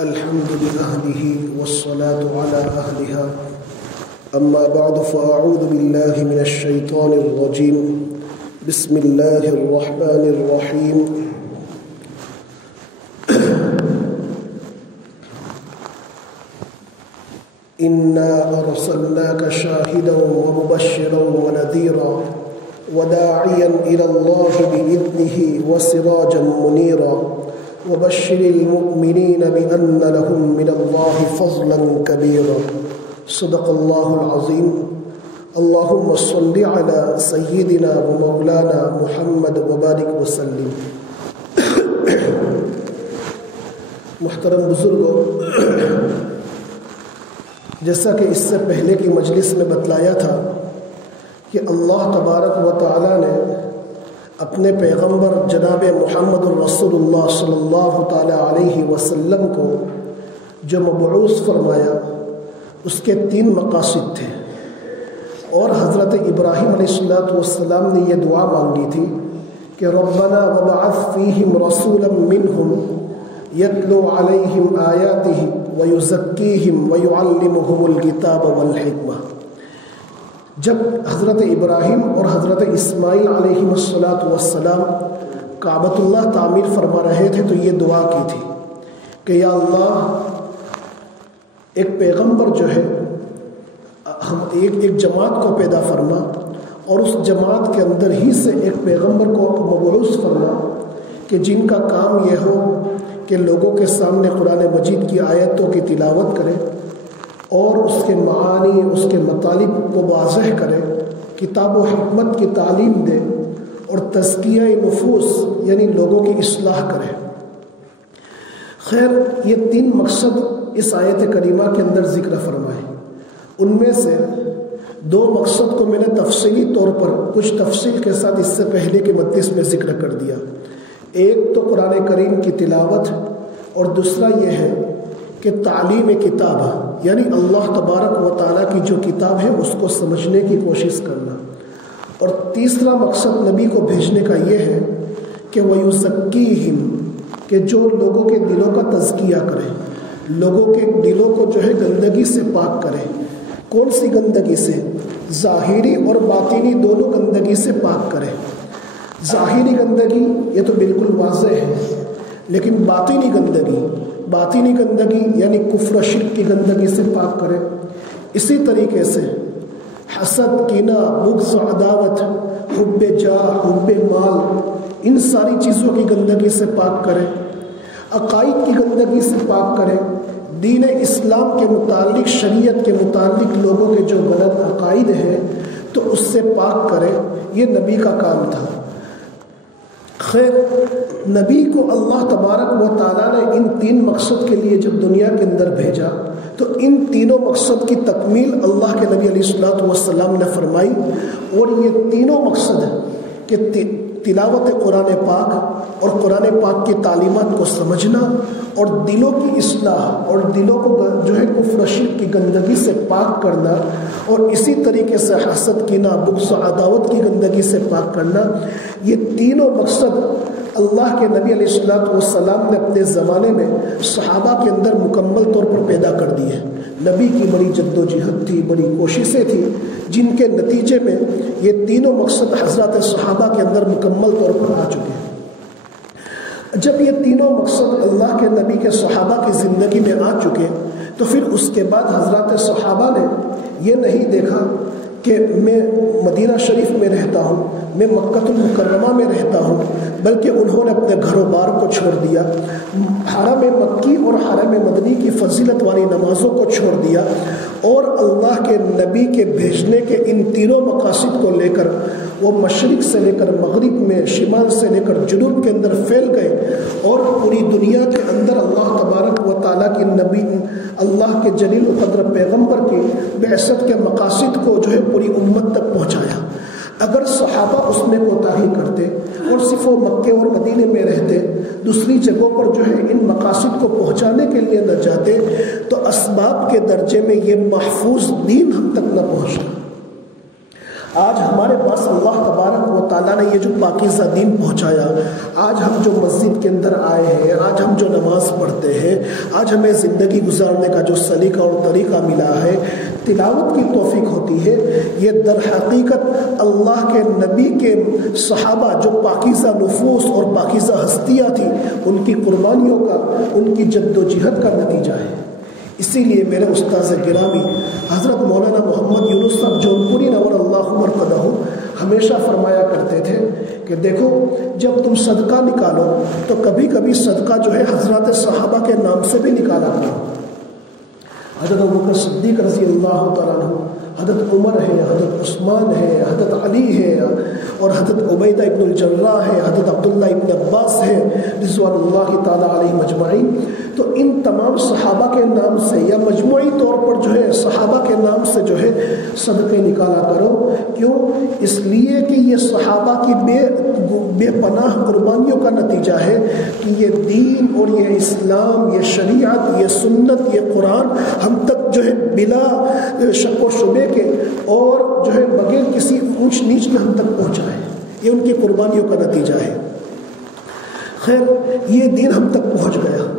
الحمد لأهله والصلاة على أهلها أما بعد فأعوذ بالله من الشيطان الرجيم بسم الله الرحمن الرحيم إنا أرسلناك شاهدا ومبشرا ونذيرا وداعيا إلى الله بإذنه وسراجا منيرا وبشر المؤمنين بأن لهم من الله فضلا كبيرا صدق الله العظيم اللهم صل على سيدنا ومولانا محمد وبارك وسلم. محترم بزرگوں، جیسا کہ اس سے پہلے کی مجلس میں بتلایا تھا کہ اللہ تبارک و تعالی نے اپنے پیغمبر جناب محمد الرسول اللہ صلی اللہ تعالی علیہ وسلم کو جو مبعوث فرمایا اس کے 3 مقاصد تھے، اور حضرت ابراہیم علیہ السلام نے یہ دعا مانگی تھی کہ ربنا وبعث فیہم رسولا منہم یتلو علیہم آیاتہ ویزکیہم ویعلمہم الکتاب والحکمہ. جب حضرت ابراہیم اور حضرت اسماعیل علیہ السلام کعبۃ اللہ تعمیر فرما رہے تھے تو یہ دعا کی تھی کہ یا اللہ، ایک پیغمبر جو ہے ایک جماعت کو پیدا فرما، اور اس جماعت کے اندر ہی سے ایک پیغمبر کو مبعوث فرما کہ جن کا کام یہ ہو کہ لوگوں کے سامنے قرآن مجید کی آیتوں کی تلاوت کرے اور اس کے معانی، اس کے مطالب کو واضح کرے، کتاب و حکمت کی تعلیم دے، اور تزکیہ نفوس یعنی لوگوں کی اصلاح کرے. خیر، یہ 3 مقصد اس آیت کریمہ کے اندر ذکر فرمائے. ان میں سے 2 مقصد کو میں نے تفصیلی طور پر کچھ تفصیل کے ساتھ اس سے پہلے کے مجلس میں ذکر کر دیا. ایک تو قرآن کریم کی تلاوت، اور دوسرا یہ ہے کہ تعلیم کتاب، یعنی اللہ تبارک و تعالیٰ کی جو کتاب ہے اس کو سمجھنے کی کوشش کرنا. اور تیسرا مقصد نبی کو بھیجنے کا یہ ہے کہ وَيُزَكِّيهِمْ، کہ جو لوگوں کے دلوں کا تزکیہ کرے، لوگوں کے دلوں کو جو ہے گندگی سے پاک کرے. کون سی گندگی سے؟ ظاہری اور باطنی دونوں گندگی سے پاک کرے. ظاہری گندگی یہ تو بالکل واضح ہے، لیکن باطنی گندگی یعنی کفر و شرک کی گندگی سے پاک کرے. اسی طریقے سے حسد، کینہ، بغض، عداوت، حب جاہ، حب مال، ان ساری چیزوں کی گندگی سے پاک کرے. عقائد کی گندگی سے پاک کرے. دین اسلام کے متعلق، شریعت کے متعلق لوگوں کے جو غلط عقائد ہیں تو اس سے پاک کرے. یہ نبی کا کام تھا. خیر، نبی کو اللہ تبارک و تعالیٰ نے ان 3 مقصد کے لیے جب دنیا کے اندر بھیجا تو ان تینوں مقصد کی تکمیل اللہ کے نبی علیہ السلام نے فرمائی. اور یہ تینوں مقصد ہیں کہ تلاوت قرآن پاک اور قرآن پاک کی تعلیمات کو سمجھنا، اور دلوں کی اصلاح، اور دلوں کو جو ہے کفر و شرک کی گندگی سے پاک کرنا، اور اسی طریقے سے حسد، کینہ، بغض و عداوت کی گندگی سے پاک کرنا. یہ تینوں مقصد اللہ کے نبی علیہ السلام نے اپنے زمانے میں صحابہ کے اندر مکمل طور پر پیدا کر دیے. نبی کی بڑی جد و جہد تھی، بڑی کوششیں تھیں، جن کے نتیجے میں یہ تینوں مقصد حضرات صحابہ کے اندر مکمل طور پر آ چکے ہیں. جب یہ تینوں مقصد اللہ کے نبی کے صحابہ کی زندگی میں آ چکے تو پھر اس کے بعد حضرات صحابہ نے یہ نہیں دیکھا کہ میں مدینہ شریف میں رہتا ہوں، میں مکہ المکرمہ میں رہتا ہوں، بلکہ انہوں نے اپنے گھر و بار کو چھوڑ دیا، حرم مکی اور حرم مدنی کی فضیلت والی نمازوں کو چھوڑ دیا، اور اللہ کے نبی کے بھیجنے کے ان تینوں مقاصد کو لے کر وہ مشرق سے لے کر مغرب میں، شمال سے لے کر جنوب کے اندر پھیل گئے، اور پوری دنیا کے اندر اللہ تبارک و تعالیٰ کی نبی، اللہ کے جلیل القدر پیغمبر کی بعثت کے مقاصد کو جو ہے پوری امت تک پہنچایا. اگر صحابہ اس میں کوتاہی کرتے اور صرف وہ مکے اور مدینے میں رہتے، دوسری جگہوں پر جو ہے ان مقاصد کو پہنچانے کے لیے نہ جاتے، تو اسباب کے درجے میں یہ محفوظ دین ہم تک نہ پہنچتا. آج ہمارے پاس اللہ تبارک و تعالیٰ نے یہ جو پاکیزہ دین پہنچایا، آج ہم جو مسجد کے اندر آئے ہیں، آج ہم جو نماز پڑھتے ہیں، آج ہمیں زندگی گزارنے کا جو سلیقہ اور طریقہ ملا ہے، تلاوت کی توفیق ہوتی ہے، یہ در حقیقت اللہ کے نبی کے صحابہ جو پاکیزہ نفوس اور پاکیزہ ہستیاں تھیں، ان کی قربانیوں کا، ان کی جد و جہد کا نتیجہ ہے۔ اسی لیے میرے استاذ گرامی حضرت مولانا محمد یونس صاحب جونپوری نور اللہ مرقدہ ہمیشہ فرمایا کرتے تھے کہ دیکھو، جب تم صدقہ نکالو تو کبھی کبھی صدقہ جو ہے حضرات صحابہ کے نام سے بھی نکالا کرو۔ حضرت ابوبکر صدیق رضی اللہ تعالیٰ عنہ، حضرت عمر ہے، حضرت عثمان ہے، حضرت علی ہے، اور حضرت عبیدہ ابن الجراح ہے، حضرت عبداللہ ابن عباس ہے رضوان اللہ تعالیٰ علیہ مجمعین۔ تو ان تمام صحابہ کے نام سے یا مجموعی طور پر جو ہے صحابہ کے نام سے جو ہے صدقے نکالا کرو۔ کیوں؟ اس لیے کہ یہ صحابہ کی بے پناہ قربانیوں کا نتیجہ ہے کہ یہ دین اور یہ اسلام، یہ شریعت، یہ سنت، یہ قرآن ہم تک جو ہے بلا شک و شبے کے اور جو ہے بغیر کسی اونچ نیچ کے ہم تک پہنچا ہے۔ یہ ان کی قربانیوں کا نتیجہ ہے۔ خیر، یہ دین ہم تک پہنچ گیا۔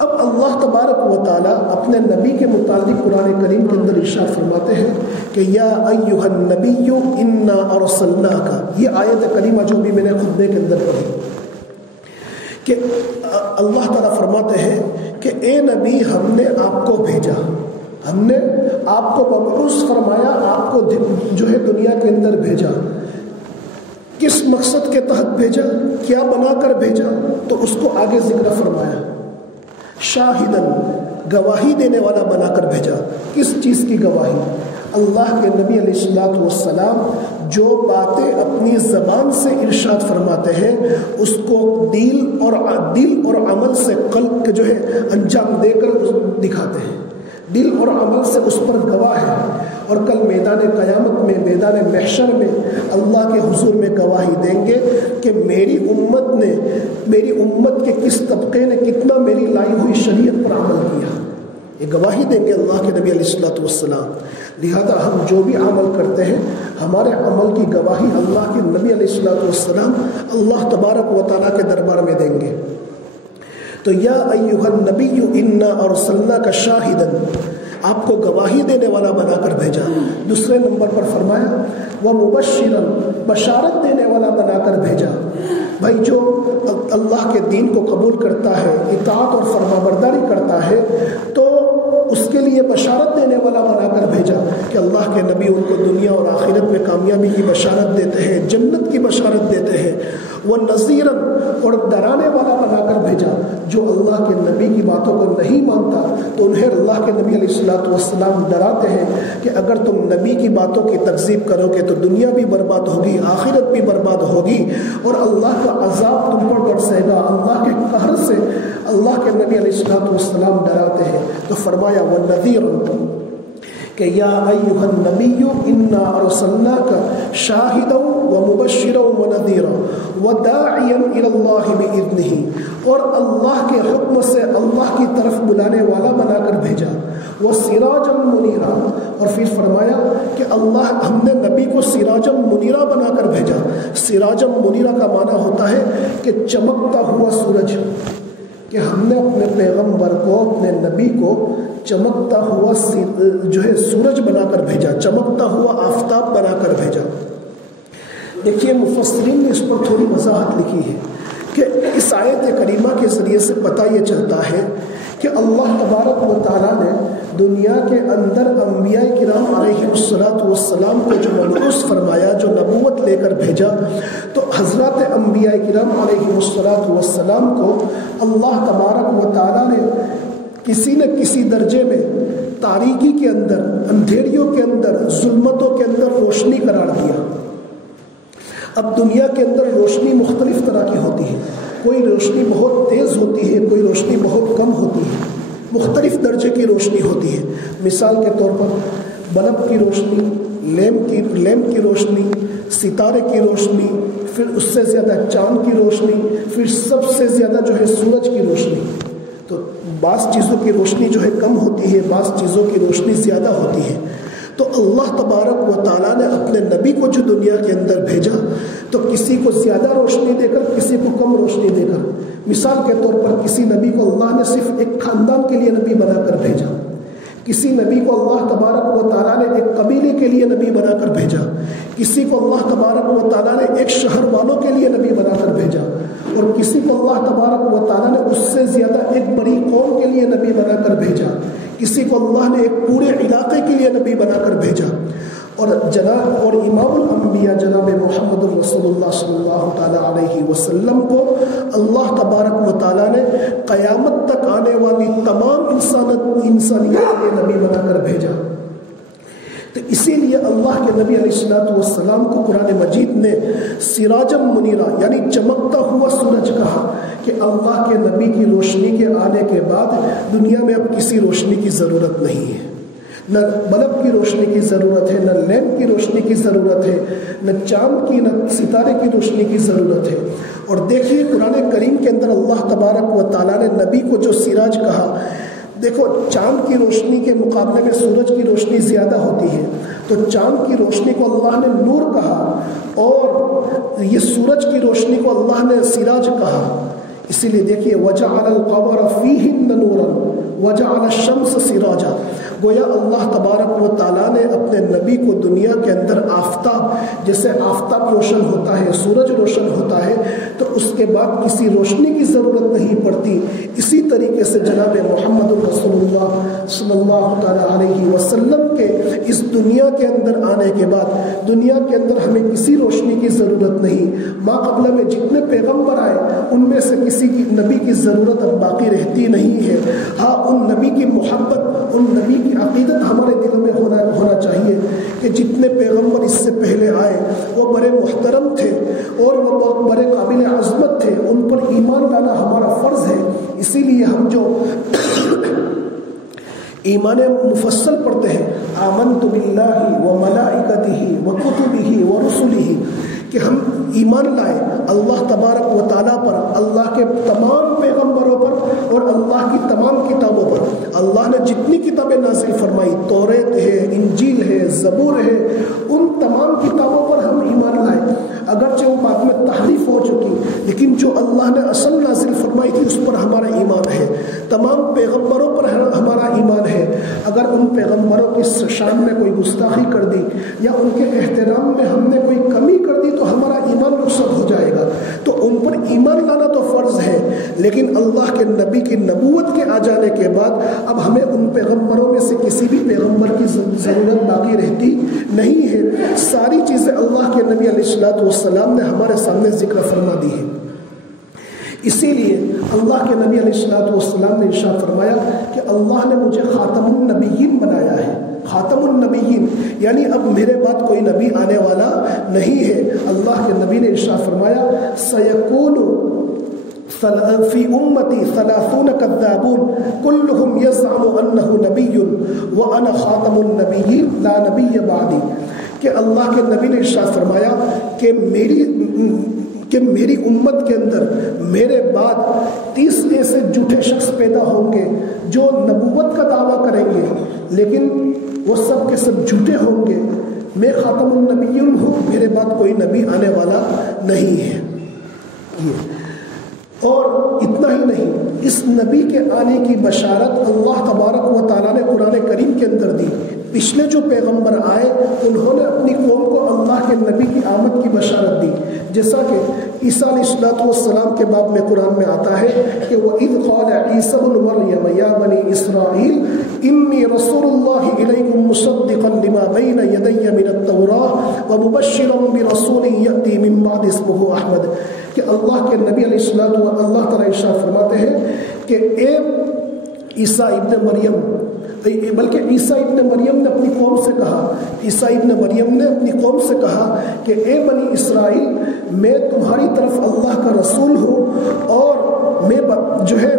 اب اللہ تبارک و تعالیٰ اپنے نبی کے متعلق قرآن کریم کے اندر ارشاد فرماتے ہیں کہ یا ایھا النبی انا ارسلناک، یہ آیت کریمہ جو بھی میں نے خطبے کے اندر پڑھی کہ اللہ تعالیٰ فرماتے ہیں کہ اے نبی، ہم نے آپ کو بھیجا، ہم نے آپ کو مبعوث فرمایا، آپ کو جو ہے دنیا کے اندر بھیجا۔ کس مقصد کے تحت بھیجا، کیا بنا کر بھیجا؟ تو اس کو آگے ذکر فرمایا، شاہدن، گواہی دینے والا بنا کر بھیجا۔ کس چیز کی گواہی؟ اللہ کے نبی علیہ الصلوۃ والسلام جو باتیں اپنی زبان سے ارشاد فرماتے ہیں اس کو دل اور عمل سے قلب کے جو ہے انجام دے کر دکھاتے ہیں، دل اور عمل سے اس پر گواہ ہے، اور کل میدان قیامت میں، میدان محشر میں اللہ کے حضور میں گواہی دیں گے کہ میری امت کے کس طبقے نے کتنا میری لائی ہوئی شریعت پر عمل کیا۔ یہ گواہی دیں گے اللہ کے نبی علیہ الصلوۃ والسلام۔ لہذا ہم جو بھی عمل کرتے ہیں، ہمارے عمل کی گواہی اللہ کے نبی علیہ الصلوۃ والسلام اللہ تبارک و تعالیٰ کے دربار میں دیں گے۔ تو یا ایھا النبی انا ارسلناک شاہدا، آپ کو گواہی دینے والا بنا کر بھیجا۔ دوسرے نمبر پر فرمایا ومبشرا، بشارت دینے والا بنا کر بھیجا۔ بھائی جو اللہ کے دین کو قبول کرتا ہے، اطاعت اور فرمانبرداری کرتا ہے، تو اس کے لیے بشارت دینے والا بنا کر بھیجا کہ اللہ کے نبی ان کو دنیا اور آخرت میں کامیابی کی بشارت دیتے ہیں، جنت کی بشارت دیتے ہیں۔ وہ نذیرا، اور ڈرانے والا بنا کر بھیجا۔ جو اللہ کے نبی کی باتوں کو نہیں مانتا تو انہیں اللہ کے نبی علیہ الصلوۃ والسلام ڈراتے ہیں کہ اگر تم نبی کی باتوں کی تکذیب کرو گے تو دنیا بھی برباد ہوگی، آخرت بھی برباد ہوگی، اور اللہ کا عذاب تم پر برسے گا۔ اللہ کے قہر سے اللہ کے نبی علیہ الصلوۃ والسلام ڈراتے ہیں۔ تو فرمایا وَالنَّذِيرٌ، کہ یا ایھا النبی انا ارسلناک شاہدا ومبشرا ونذیرا وداعیا الی اللہ باذنہ، اور اللہ کے حکم سے اللہ کی طرف بلانے والا بنا کر بھیجا۔ وسراجا منیرا، اور پھر فرمایا کہ ہم نے نبی کو سراجا منیرا بنا کر بھیجا۔ سراجا منیرا کا معنی ہوتا ہے کہ چمکتا ہوا سورج، کہ ہم نے اپنے پیغمبر کو، اپنے نبی کو چمکتا ہوا جو ہے سورج بنا کر بھیجا، چمکتا ہوا آفتاب بنا کر بھیجا۔ دیکھیے مفسرین نے اس پر تھوڑی وضاحت لکھی ہے کہ اس آیت کریمہ کے ذریعے سے پتہ یہ چلتا ہے کہ اللہ تبارک و تعالیٰ نے دنیا کے اندر انبیاء کرام علیہ الصلوۃ والسلام کو جو مبعوث فرمایا، جو نبوت لے کر بھیجا، تو حضرات انبیاء کرام علیہ الصلوۃ والسلام کو اللہ تبارک و تعالیٰ نے کسی نہ کسی درجے میں تاریکی کے اندر، اندھیریوں کے اندر، ظلمتوں کے اندر روشنی قرار دیا۔ اب دنیا کے اندر روشنی مختلف طرح کی ہوتی ہے، کوئی روشنی بہت تیز ہوتی ہے، کوئی روشنی بہت کم ہوتی ہے، مختلف درجے کی روشنی ہوتی ہے۔ مثال کے طور پر بلب کی روشنی، لیمپ کی روشنی، ستارے کی روشنی، پھر اس سے زیادہ چاند کی روشنی، پھر سب سے زیادہ جو ہے سورج کی روشنی۔ تو بعض چیزوں کی روشنی جو ہے کم ہوتی ہے، بعض چیزوں کی روشنی زیادہ ہوتی ہے۔ تو اللہ تبارک و تعالیٰ نے اپنے نبی کو جو دنیا کے اندر بھیجا تو کسی کو زیادہ روشنی دے کر کسی کو کم روشنی دے کر، مثال کے طور پر کسی نبی کو اللہ نے صرف ایک خاندان کے لیے نبی بنا کر بھیجا، کسی نبی کو اللہ تبارک و تعالیٰ نے ایک قبیلے کے لیے نبی بنا کر بھیجا، کسی کو اللہ تبارک و تعالیٰ نے ایک شہر والوں کے لیے نبی بنا کر بھیجا، اور کسی کو اللہ تبارک و تعالیٰ نے اس سے زیادہ ایک بڑی قوم کے لیے نبی بنا کر بھیجا، کسی کو اللہ نے ایک پورے علاقے کے لیے نبی بنا کر بھیجا۔ اور امام الانبیاء جناب محمد رسول اللہ صلی اللہ تعالیٰ علیہ وسلم کو اللہ تبارک و تعالیٰ نے قیامت تک آنے والی تمام انسانیت کے نبی بنا کر بھیجا۔ تو اسی لیے اللہ کے نبی علیہ السلام کو قرآن مجید نے سراجم منیرا یعنی چمکتا ہوا سورج کہا، کہ اللہ کے نبی کی روشنی کے آنے کے بعد دنیا میں اب کسی روشنی کی ضرورت نہیں ہے، نہ بلب کی روشنی کی ضرورت ہے، نہ لیمپ کی روشنی کی ضرورت ہے، نہ چاند کی، نہ ستارے کی روشنی کی ضرورت ہے۔ اور دیکھیے قرآن کریم کے اندر اللہ تبارک و تعالیٰ نے نبی کو جو سراج کہا، دیکھو چاند کی روشنی کے مقابلے میں سورج کی روشنی زیادہ ہوتی ہے، تو چاند کی روشنی کو اللہ نے نور کہا اور یہ سورج کی روشنی کو اللہ نے سراج کہا۔ اسی لیے دیکھیے وَجَعَلَ الْقَمَرَ فِيهِنَّ نُورًا وَجَعَلَ الشَّمْسَ سِرَاجًا، گویا اللہ تبارک و تعالیٰ نے اپنے نبی کو دنیا کے اندر آفتاب، جیسے آفتاب روشن ہوتا ہے، سورج روشن ہوتا ہے، تو اس کے بعد کسی روشنی کی ضرورت نہیں پڑتی۔ اسی طریقے سے جناب محمد رسول اللہ صلی اللہ تعالیٰ علیہ وسلم کے اس دنیا کے اندر آنے کے بعد دنیا کے اندر ہمیں کسی روشنی کی ضرورت نہیں۔ ما قبل میں جتنے پیغمبر آئے ان میں سے کسی کی نبی کی ضرورت اب باقی رہتی نہیں ہے۔ ہاں ان نبی کی محبت، ان نبی کی عقیدت ہمارے دلوں میں ہونا چاہیے کہ جتنے پیغمبر اس سے پہلے آئے وہ بڑے محترم تھے اور وہ بہت بڑے قابل عظمت تھے، ان پر ایمان لانا ہمارا فرض ہے۔ اسی لیے ہم جو ایمان مفصل پڑھتے ہیں، آمنت باللہ و ملائکتہ و کتبہ و رسلہ، کہ ہم ایمان لائے اللہ تبارک و تعالیٰ پر، اللہ کے تمام پیغمبروں پر اور اللہ کی تمام کتابوں پر۔ اللہ نے جتنی کتابیں نازل فرمائی، توریت ہے، انجیل ہے، زبور ہے، ان تمام کتابوں پر ہم ایمان لائے، اگرچہ وہ بعد میں تحریف ہو چکی، لیکن جو اللہ نے اصل نازل فرمائی تھی اس پر ہمارا ایمان ہے۔ تمام پیغمبروں پر ہمارا ایمان ہے۔ اگر ان پیغمبروں کی شان میں کوئی گستاخی کر دی یا ان کے احترام میں ہم نے کوئی کمی کر دی تو ہمارا ایمان رخصت ہو جائے گا۔ تو ان پر ایمان لانا تو فرض ہے، لیکن اللہ کے نبی کی نبوت کے آ جانے کے بعد اب ہمیں ان پیغمبروں میں سے کسی بھی پیغمبر کی ضرورت باقی رہتی نہیں ہے۔ ساری چیزیں اللہ کے نبی علیہ السلام نے ہمارے سامنے ذکر فرما دی ہے۔ اسی لیے اللہ کے نبی علیہ السلام نے ارشاد فرمایا کہ اللہ نے مجھے خاتم النبیین بنایا ہے۔ خاتم النبیین یعنی اب میرے بعد کوئی نبی آنے والا نہیں ہے۔ اللہ کے نبی نے ارشاد فرمایا سیکون فی امتی 30 کذابون کلہم یزعم انہ نبی وانا خاتم النبیین لا نبی بعدی، کہ اللہ کے نبی نے ارشاد فرمایا کہ میری امت کے اندر میرے بعد 30 ایسے جھوٹے شخص پیدا ہوں گے جو نبوت کا دعویٰ کریں گے، لیکن وہ سب کے سب جھوٹے ہوں گے۔ میں خاتم النبیین ہوں، میرے بعد کوئی نبی آنے والا نہیں ہے۔ اور اتنا ہی نہیں، اس نبی کے آنے کی بشارت اللہ تبارک و تعالیٰ نے قرآن کریم کے اندر دی۔ پچھلے جو پیغمبر آئے انہوں نے اپنی قوم کو اللہ کے نبی کی آمد کی بشارت دی، جیسا کہ عیسیٰ علیہ السلام کے باب میں قرآن میں آتا ہے کہ وَإِذْ قَالَ عِيسَى ابْنُ مَرْيَمَ يَا بَنِي إِسْرَائِيلَ إِنِّي رَسُولُ اللَّهِ إِلَيْكُمْ مُصَدِّقًا لِمَا بَيْنَ يَدَيَّ مِنَ التَّوْرَاةِ وَمُبَشِّرًا بِرَسُولٍ يَأْتِي مِن بَعْدِي اسْمُهُ أَحْمَدُ، کہ اللہ کے نبی علیہ السلام اللہ تعالیٰ ارشاد فرماتے ہیں کہ اے عیسیٰ ابن مریم، بلکہ عیسیٰ ابن مریم نے اپنی قوم سے کہا، عیسیٰ ابن مریم نے اپنی قوم سے کہا کہ اے بنی اسرائیل، میں تمہاری طرف اللہ کا رسول ہوں اور میں جو ہے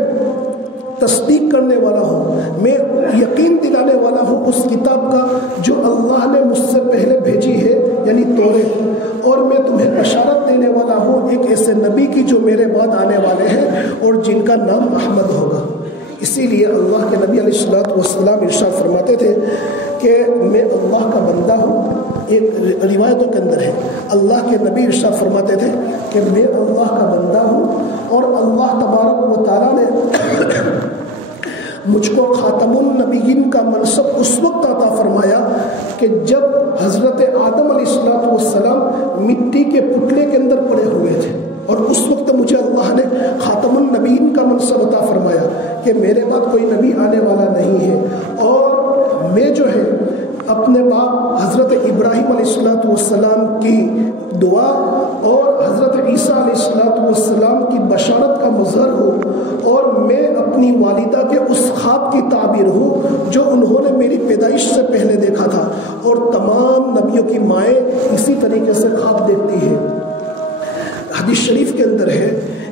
تصدیق کرنے والا ہوں، میں یقین دلانے والا ہوں اس کتاب کا جو اللہ نے مجھ سے پہلے بھیجی ہے یعنی توریت، اور میں تمہیں بشارت دینے والا ہوں ایک ایسے نبی کی جو میرے بعد آنے والے ہیں اور جن کا نام احمد ہوگا۔ اسی لیے اللہ کے نبی علیہ الصلوۃ والسلام ارشاد فرماتے تھے کہ میں اللہ کا بندہ ہوں. ایک روایتوں کے اندر ہے اللہ کے نبی ارشاد فرماتے تھے کہ میں اللہ کا بندہ ہوں اور اللہ تبارک و تعالیٰ نے مجھ کو خاتم النبیین کا منصب اس وقت عطا فرمایا کہ جب حضرت آدم علیہ السلام مٹی کے پتلے کے اندر پڑے ہوئے تھے، اور اس وقت مجھے اللہ نے خاتم النبیین کا منصب عطا فرمایا کہ میرے بعد کوئی نبی آنے والا نہیں ہے، اور میں جو ہے اپنے باپ حضرت ابراہیم علیہ السلام کی دعا اور حضرت عیسیٰ علیہ السلام کی بشارت کا مظہر ہوں، اور میں اپنی والدہ کے اس خواب کی تعبیر ہوں جو انہوں نے میری پیدائش سے پہلے دیکھا تھا، اور تمام نبیوں کی مائیں اسی طریقے سے خواب دیکھتی ہیں. حدیث شریف کے اندر ہے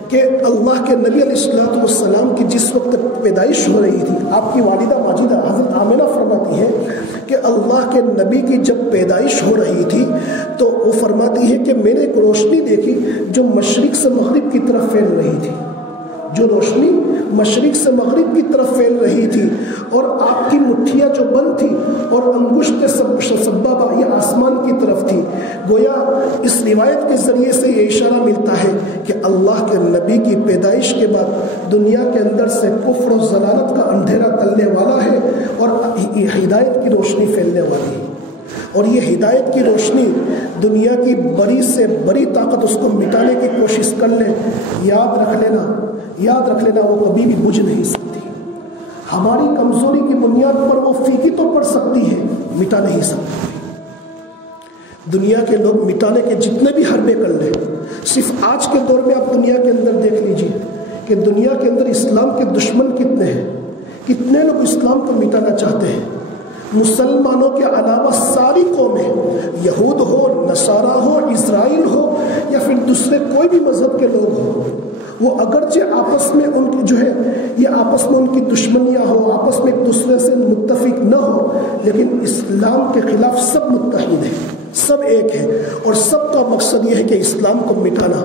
کہ اللہ کے نبی علیہ السلام کی جس وقت پیدائش ہو رہی تھی، آپ کی والدہ ماجدہ حضرت آمنہ فرماتی ہے کہ اللہ کے نبی کی جب پیدائش ہو رہی تھی تو وہ فرماتی ہے کہ میں نے ایک روشنی دیکھی جو مشرق سے مغرب کی طرف پھیل رہی تھی، جو روشنی مشرق سے مغرب کی طرف پھیل رہی تھی، اور آپ کی مٹھیاں جو بند تھی اور انگشت سبابہ یہ آسمان کی طرف تھی. گویا اس روایت کے ذریعے سے یہ اشارہ ملتا ہے کہ اللہ کے نبی کی پیدائش کے بعد دنیا کے اندر سے کفر و ضلالت کا اندھیرا ٹلنے والا ہے اور ہدایت کی روشنی پھیلنے والی ہے. اور یہ ہدایت کی روشنی دنیا کی بڑی سے بڑی طاقت اس کو مٹانے کی کوشش کر لے، یاد رکھ لینا وہ کبھی بھی بجھ نہیں سکتی. ہماری کمزوری کی بنیاد پر وہ پھیکی تو پڑ سکتی ہے، مٹا نہیں سکتی. دنیا کے لوگ مٹانے کے جتنے بھی حربے کر لیں، صرف آج کے دور میں آپ دنیا کے اندر دیکھ لیجئے کہ دنیا کے اندر اسلام کے دشمن کتنے ہیں، کتنے لوگ اسلام کو مٹانا چاہتے ہیں. مسلمانوں کے علاوہ ساری قومیں، یہود ہو، نصارہ ہو، اسرائیل ہو یا پھر دوسرے کوئی بھی مذہب کے لوگ ہوں، وہ اگرچہ آپس میں ان کی جو ہے یہ آپس میں ان کی دشمنیاں ہو، آپس میں ایک دوسرے سے متفق نہ ہو، لیکن اسلام کے خلاف سب متحد ہیں، سب ایک ہے، اور سب کا مقصد یہ ہے کہ اسلام کو مٹانا.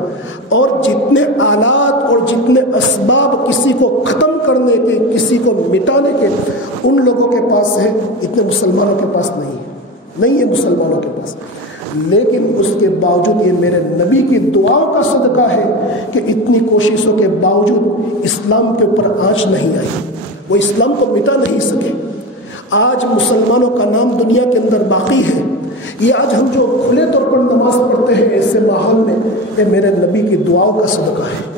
اور جتنے آلات اور جتنے اسباب کسی کو ختم کرنے کے، کسی کو مٹانے کے ان لوگوں کے پاس ہے، اتنے مسلمانوں کے پاس نہیں ہے مسلمانوں کے پاس. لیکن اس کے باوجود یہ میرے نبی کی دعاؤں کا صدقہ ہے کہ اتنی کوششوں کے باوجود اسلام کے اوپر آنچ نہیں آئی، وہ اسلام کو مٹا نہیں سکے. آج مسلمانوں کا نام دنیا کے اندر باقی ہے. یہ آج ہم جو کھلے طور پر نماز پڑھتے ہیں ایسے ماحول میں، یہ میرے نبی کی دعاؤں کا صدقہ ہے.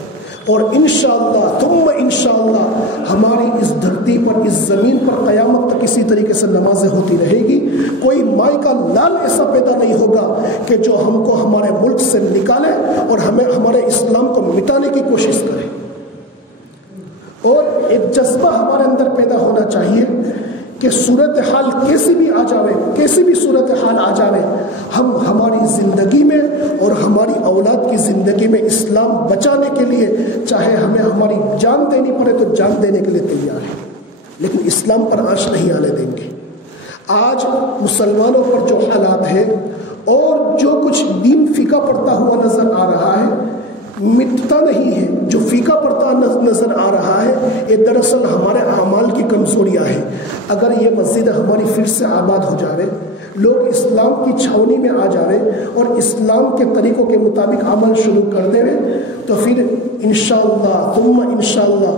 اور انشاءاللہ ثم انشاءاللہ ہماری اس دھرتی پر، اس زمین پر قیامت تک اسی طریقے سے نمازیں ہوتی رہے گی. کوئی مائی کا لال ایسا پیدا نہیں ہوگا کہ جو ہم کو ہمارے ملک سے نکالے اور ہمیں ہمارے اسلام کو مٹانے کی کوشش کرے. اور ایک جذبہ ہمارے اندر پیدا ہونا چاہیے کہ صورتحال کیسی بھی آ جاوے، کیسی بھی صورتحال آ جاوے، ہم ہماری زندگی میں اور ہماری اولاد کی زندگی میں اسلام بچانے کے لیے چاہے ہمیں ہماری جان دینی پڑے تو جان دینے کے لیے تیار ہیں، لیکن اسلام پر آنچ نہیں آنے دیں گے. آج مسلمانوں پر جو حالات ہیں اور جو کچھ دین فیکا پڑتا ہوا نظر آ رہا ہے، مٹتا نہیں ہے. جو فیکا پڑتا نظر آ رہا ہے یہ دراصل ہمارے اعمال کی کمزوریاں ہیں. اگر یہ مسجد ہماری پھر سے آباد ہو جاوے، لوگ اسلام کی چھاونی میں آ جاوے اور اسلام کے طریقوں کے مطابق عمل شروع کر دیں تو پھر انشاءاللہ ثم انشاءاللہ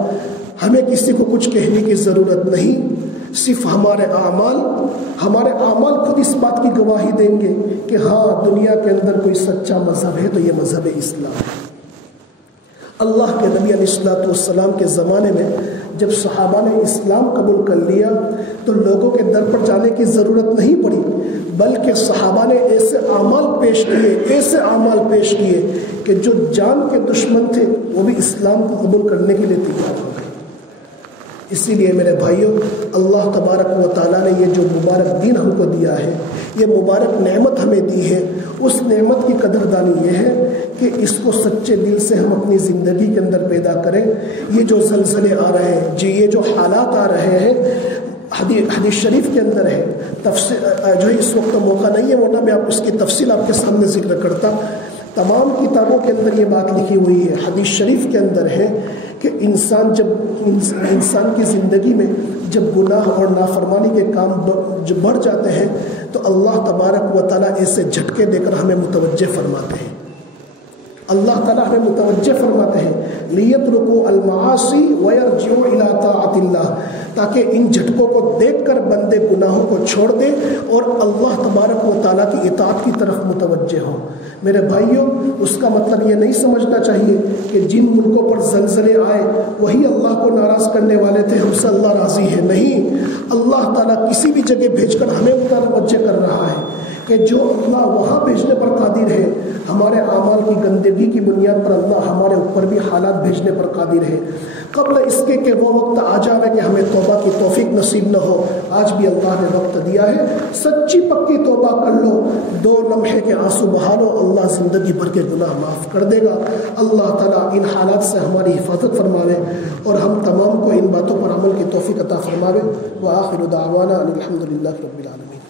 ہمیں کسی کو کچھ کہنے کی ضرورت نہیں. صرف ہمارے اعمال خود اس بات کی گواہی دیں گے کہ ہاں دنیا کے اندر کوئی سچا مذہب ہے تو یہ مذہب اسلام ہے. اللہ کے نبی علیہ السلام کے زمانے میں جب صحابہ نے اسلام قبول کر لیا تو لوگوں کے در پر جانے کی ضرورت نہیں پڑی، بلکہ صحابہ نے ایسے اعمال پیش کیے کہ جو جان کے دشمن تھے وہ بھی اسلام کو قبول کرنے کے لیے تیار ہو گئے. اسی لیے میرے بھائیوں، اللہ تبارک و تعالیٰ نے یہ جو مبارک دین ہم کو دیا ہے، یہ مبارک نعمت ہمیں دی ہے، اس نعمت کی قدردانی یہ ہے کہ اس کو سچے دل سے ہم اپنی زندگی کے اندر پیدا کریں. یہ جو زلزلے آ رہے ہیں، یہ جو حالات آ رہے ہیں، حدیث شریف کے اندر ہے، جو اس وقت موقع نہیں ہے ورنہ میں آپ اس کی تفصیل آپ کے سامنے ذکر کرتا. تمام کتابوں کے اندر یہ بات لکھی ہوئی ہے، حدیث شریف کے اندر ہے کہ انسان کی زندگی میں جب گناہ اور نافرمانی کے کام جو بڑھ جاتے ہیں تو اللہ تبارک و تعالیٰ ایسے جھٹکے دے کر ہمیں متوجہ فرماتے ہیں. اللہ تعالیٰ ہمیں متوجہ فرماتے ہیں لیترکوا المعاصی ویرجعوا الی طاعت اللہ، تاکہ ان جھٹکوں کو دیکھ کر بندے گناہوں کو چھوڑ دے اور اللہ تبارک و تعالیٰ کی اطاعت کی طرف متوجہ ہو. میرے بھائیوں، اس کا مطلب یہ نہیں سمجھنا چاہیے کہ جن ملکوں پر زلزلے آئے وہی اللہ کو ناراض کرنے والے تھے، ہم سے اللہ راضی ہے. نہیں، اللہ تعالیٰ کسی بھی جگہ بھیج کر ہمیں متوجہ کر رہا ہے کہ جو اللہ وہاں بھیجنے پر قادر ہے، ہمارے اعمال کی گندگی کی بنیاد پر اللہ ہمارے اوپر بھی حالات بھیجنے پر قادر ہے. قبل اس کے کہ وہ وقت آ جاوے کہ ہمیں توبہ کی توفیق نصیب نہ ہو، آج بھی اللہ نے وقت دیا ہے. سچی پکی توبہ کر لو، 2 لمحے کے آنسو بہا لو، اللہ زندگی بھر کے گناہ معاف کر دے گا. اللہ تعالیٰ ان حالات سے ہماری حفاظت فرماوے اور ہم تمام کو ان باتوں پر عمل کی توفیق عطا فرماوے. وآخر دعوانا ان الحمد للہ رب العالمین.